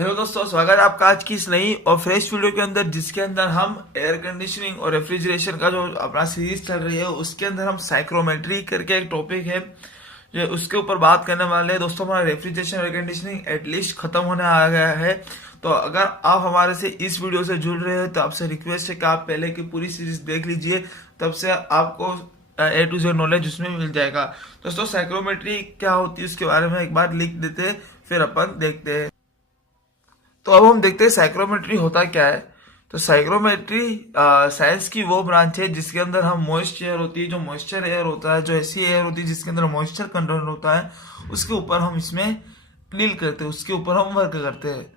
Hello दोस्तों, स्वागत है आपका आज की इस नई और फ्रेश वीडियो के अंदर, जिसके अंदर हम एयर कंडीशनिंग और रेफ्रिजरेशन का जो अपना सीरीज चल रही है उसके अंदर हम साइक्रोमेट्री करके एक टॉपिक है जो उसके ऊपर बात करने वाले हैं। दोस्तों, हमारा रेफ्रिजरेशन एयर कंडीशनिंग एटलीस्ट खत्म होने आ गया है। तो अगर आप हमारे से इस वीडियो से जुड़ रहे हैं तो आपसे रिक्वेस्ट है कि आप पहले की पूरी सीरीज देख लीजिए, तब से आपको ए टू जेड नॉलेज उसमें मिल जाएगा। दोस्तों, साइक्रोमेट्री क्या होती है उसके बारे में एक बार लिख देते हैं, फिर अपन देखते हैं। तो अब हम देखते हैं साइक्रोमेट्री होता क्या है। तो साइक्रोमेट्री साइंस की वो ब्रांच है जिसके अंदर हम मॉइस्ट एयर होती है, जो मॉइस्चर एयर होता है, जो ऐसी एयर होती है जिसके अंदर मॉइस्चर कंटेंट होता है, उसके ऊपर हम इसमें डील करते हैं, उसके ऊपर हम वर्क करते हैं।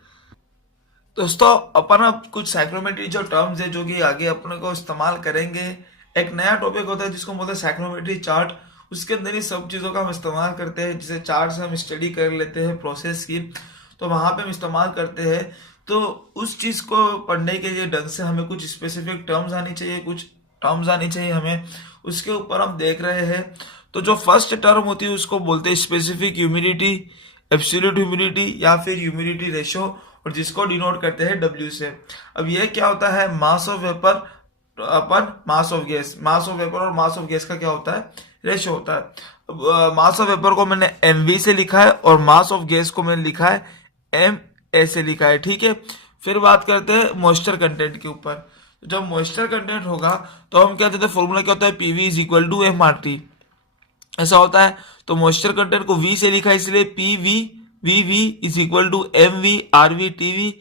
दोस्तों, अपन अब कुछ साइक्रोमेट्री जो टर्म्स है जो कि आगे अपने को इस्तेमाल करेंगे। एक नया टॉपिक होता है जिसको बोलते हैं साइक्रोमेट्री चार्ट। उसके अंदर ही सब चीज़ों का हम इस्तेमाल करते हैं, जिसे चार्ट से हम स्टडी कर लेते हैं प्रोसेस की, तो वहां पे हम इस्तेमाल करते हैं। तो उस चीज को पढ़ने के लिए ढंग से हमें कुछ स्पेसिफिक टर्म्स आनी चाहिए, कुछ टर्म्स आनी चाहिए हमें, उसके ऊपर हम देख रहे हैं। तो जो फर्स्ट टर्म होती है उसको बोलते हैं स्पेसिफिक ह्यूमिडिटी, एब्सोल्यूट ह्यूमिडिटी या फिर ह्यूमिडिटी रेशो, और जिसको डिनोट करते हैं डब्ल्यू से। अब ये क्या होता है, मास ऑफ वेपर अपन mass of gas, mass of vapour और मास ऑफ गैस का क्या होता है, रेशो होता है। मास ऑफ वेपर को मैंने एमवी से लिखा है और मास ऑफ गैस को मैंने लिखा है एम ऐसे लिखा है, ठीक है। फिर बात करते हैं मॉइस्चर कंटेंट के ऊपर। जब मॉइस्चर कंटेंट होगा तो हम क्या कहते हैं, फॉर्मूला क्या होता है, PV is equal to M R T, ऐसा होता है। तो मॉइस्चर कंटेंट को वी से लिखा है, इसलिए P V V V is equal to M V R V T V,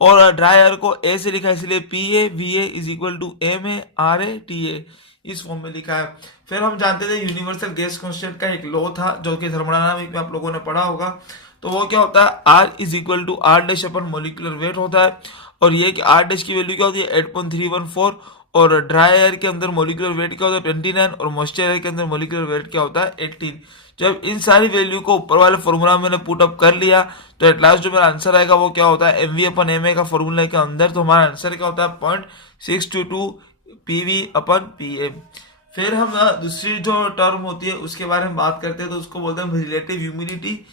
और ड्राई एयर को ए से लिखा है, इसलिए P A V A is equal to M A R A T A, इस फॉर्म में लिखा है। फिर हम जानते थे यूनिवर्सल गैस कांस्टेंट का एक लॉ था जो कि थर्मोडायनामिक्स में आप लोगों ने पढ़ा होगा। तो वो क्या होता है, R is equal to R dash upon molecular weight होता है, और ये कि आर डैश की वैल्यू क्या होती है 8.314, और ड्राई एयर के अंदर मोलिकुलर वेट क्या होता है 29, और मॉइस्चर एयर के अंदर मोलिकुलर वेट क्या होता है 18। जब इन सारी वैल्यू को ऊपर वाले फॉर्मूला में मैंने पुट अप कर लिया तो एट लास्ट जो मेरा आंसर आएगा वो क्या होता है, M V upon M A का फॉर्मूला के अंदर, तो हमारा आंसर क्या होता है 0.622 पी वी अपन पी एम। फिर हम दूसरी जो टर्म होती है उसके बारे में बात करते हैं, तो उसको बोलते हैं रिलेटिव ह्यूमिडिटी।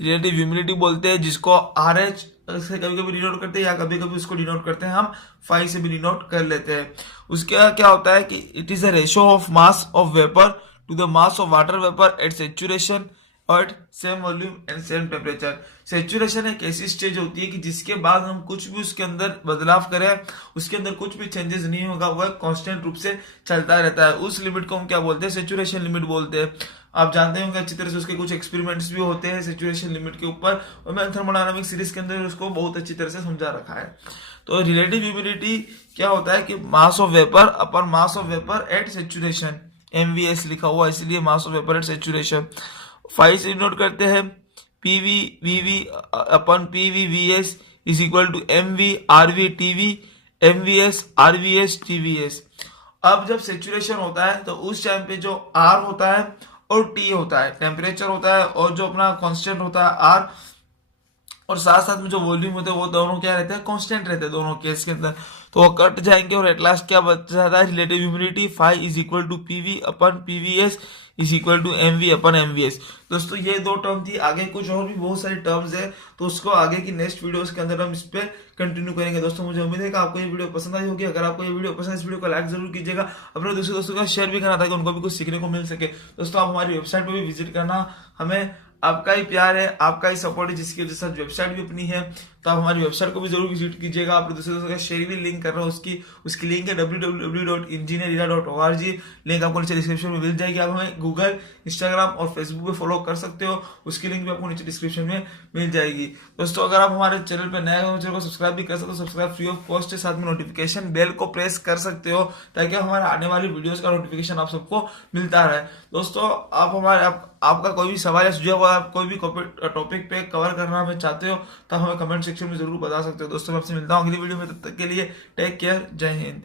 रिलेटिव ह्यूमिडिटी बोलते हैं जिसको आर एच से कभी कभी डिनोट करते हैं, या कभी कभी उसको डिनोट करते हैं हम फाइव से भी डिनोट कर लेते हैं। उसका क्या होता है कि it is a ratio of mass of vapour to the mass of water vapour at saturation at same volume and same temperature. Saturation एक ऐसी स्टेज होती है कि जिसके बाद हम कुछ भी उसके अंदर बदलाव करें, उसके अंदर कुछ भी चेंजेस नहीं होगा, वह कांस्टेंट रूप से चलता रहता है। उस लिमिट को हम क्या बोलते हैं, सेचुरेशन लिमिट बोलते हैं। आप जानते होंगे अच्छी तरह से, उसके कुछ एक्सपेरिमेंट्स भी होते हैं सेचुरेशन लिमिट के ऊपर, और मैंने थर्मोडायनामिक सीरीज के अंदर उसको बहुत अच्छी तरह से समझा रखा है। तो रिलेटिव ह्यूमिडिटी क्या होता है कि मास ऑफ वेपर अपन mass of vapour at saturation, MVS लिखा हुआ इसलिए mass of vapour at saturation. Five से नोट करते हैं पीवी वीवी अपन PV VS is equal to MV RV TV MVS RVS TVS. अब जब सेचुरेशन होता है तो उस टाइम पे जो आर होता है और टी होता है, टेम्परेचर होता है, और जो अपना कांस्टेंट होता है आर, और साथ साथ में जो वॉल्यूम होते हैं वो दोनों क्या रहते हैं, कांस्टेंट रहते हैं दोनों केस के अंदर। तो वो कट जाएंगे और एट लास्ट क्या बच जाता है, relative humidity phi is equal to PV upon PVS is equal to MV upon MVS. दोस्तों, ये दो टर्म थी, आगे कुछ और भी बहुत सारी टर्म्स है, तो उसको आगे की नेक्स्ट वीडियोस के अंदर हम इस पे कंटिन्यू करेंगे। दोस्तों, मुझे उम्मीद है कि आपको ये वीडियो पसंद आई होगी। अगर आपको ये वीडियो पसंद है, इस वीडियो को लाइक जरूर कीजिएगा, अपने दूसरे दोस्तों का शेयर भी करना ताकि उनको भी कुछ सीखने को मिल सके। दोस्तों, आप हमारी वेबसाइट पर भी विजिट करना, हमें आपका ही प्यार है, आपका ही सपोर्ट है, जिसकी वजह से वेबसाइट भी अपनी है, तो आप हमारी वेबसाइट को भी जरूर विजिट कीजिएगा। आप दूसरे दोस्तों का शेयर भी लिंक कर रहा हूँ, उसकी लिंक है www.engineerera.org। लिंक आपको नीचे डिस्क्रिप्शन में मिल जाएगी। आप हमें गूगल, इंस्टाग्राम और फेसबुक पे फॉलो कर सकते हो, उसकी लिंक भी आपको नीचे डिस्क्रिप्शन में मिल जाएगी। दोस्तों, अगर आप हमारे चैनल पर नए हो, चैनल को सब्सक्राइब भी कर सकते हो, सब्सक्राइब फ्री ऑफ कॉस्ट है, साथ में नोटिफिकेशन बेल को प्रेस कर सकते हो ताकि हमारे आने वाली वीडियोस का नोटिफिकेशन आप सबको मिलता रहे। दोस्तों, आप हमारे आपका कोई भी सवाल या सुझाव, आप कोई भी टॉपिक पे कवर करना हमें चाहते हो तो हमें कमेंट सेक्शन में जरूर बता सकते हो। दोस्तों, मैं आपसे मिलता हूँ अगली वीडियो में, तब तक के लिए टेक केयर, जय हिंद।